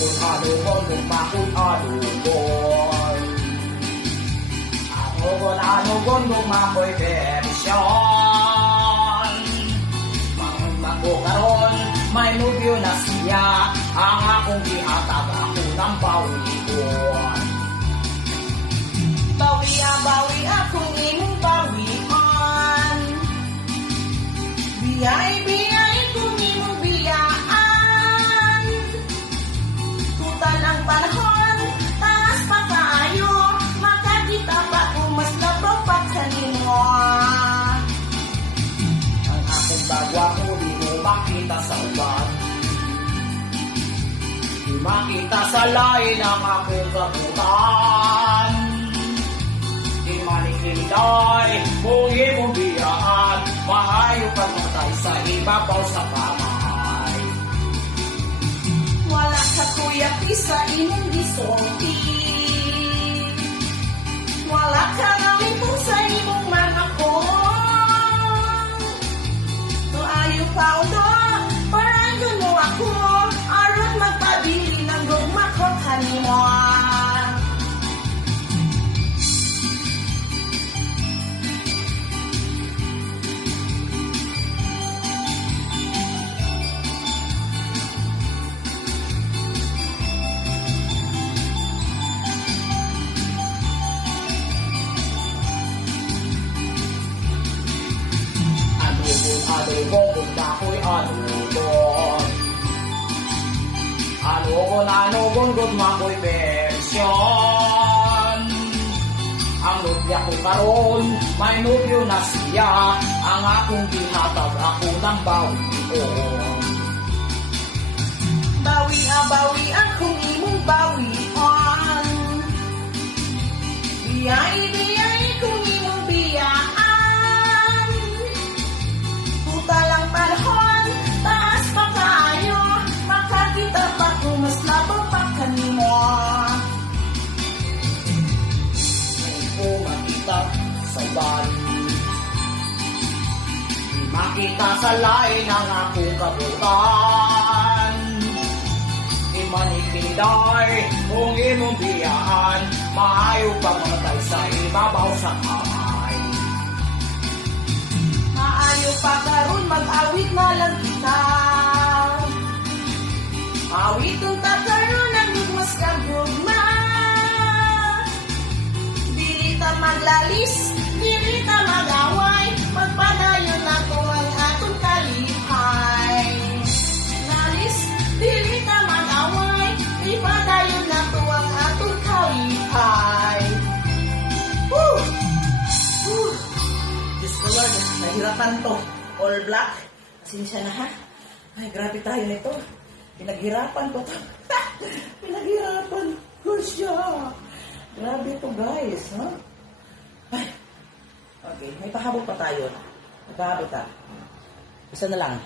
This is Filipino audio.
Anugon, lumakot, anugon. Anugon, lumakoy, persyon. Magmago karon, may nubyo na siya. Ang akong gihatag, ako ng bawigon. Bawi akong imong bawian. Biyay kung imong biyaan. Tuta ng panahon, taas pa kaayo. Makakita pa kung mas labaw pa kanino. Ang aking bagwa ko, di mo makita sa uban. Di makita sa lain ang aking kabutan. Di manikilay, kung imong biyaan. Maayo kang matay sa ibabaw sa kamay. Wala ka kuya sa imong gisulti. Wala ka ngawin po sa imong mga ko. Tuayo pa udo, parayon mo ako. Aron magpabili ng gugma ko kanimo. Anugon, dakoy anugon. Anugon, gudmakoy persyon. Ang nubya ko karon, may nubyo na siya. Ang akong gihatag, ako ng bawigon. Bawi akong imong bawian. Biyay kung imong biyaan. Tuta lang panahon, taas pa kaayo. Makakita pa kung mas labaw pa kanimo. Hindi ko makita sa uban. Di makita sa lain ang akong kabutan. Di manikilay, kung imong biyaan. Maayo pa matay sa ibabaw sa kamay. Maayo pa karon mag-awit na lang kita. Awiton ta karon ang mas kagugma. Dili ta maglalis, dili ta magaway. Magpadayon nato ang atong kalipay. Lalis, dili ta magaway. Ipadayon nato ang atong kalipay. Woo! Woo! Diyos ko Lord, nahirapan to. All black. Pasensya na ha. Ay, grabe tayo nito. Pinaghirapan ko to. Pinaghirapan ko siya. Grabe to guys. Huh? Ay. Okay, may pahabol pa tayo. Magpahabol ta. Isa na lang.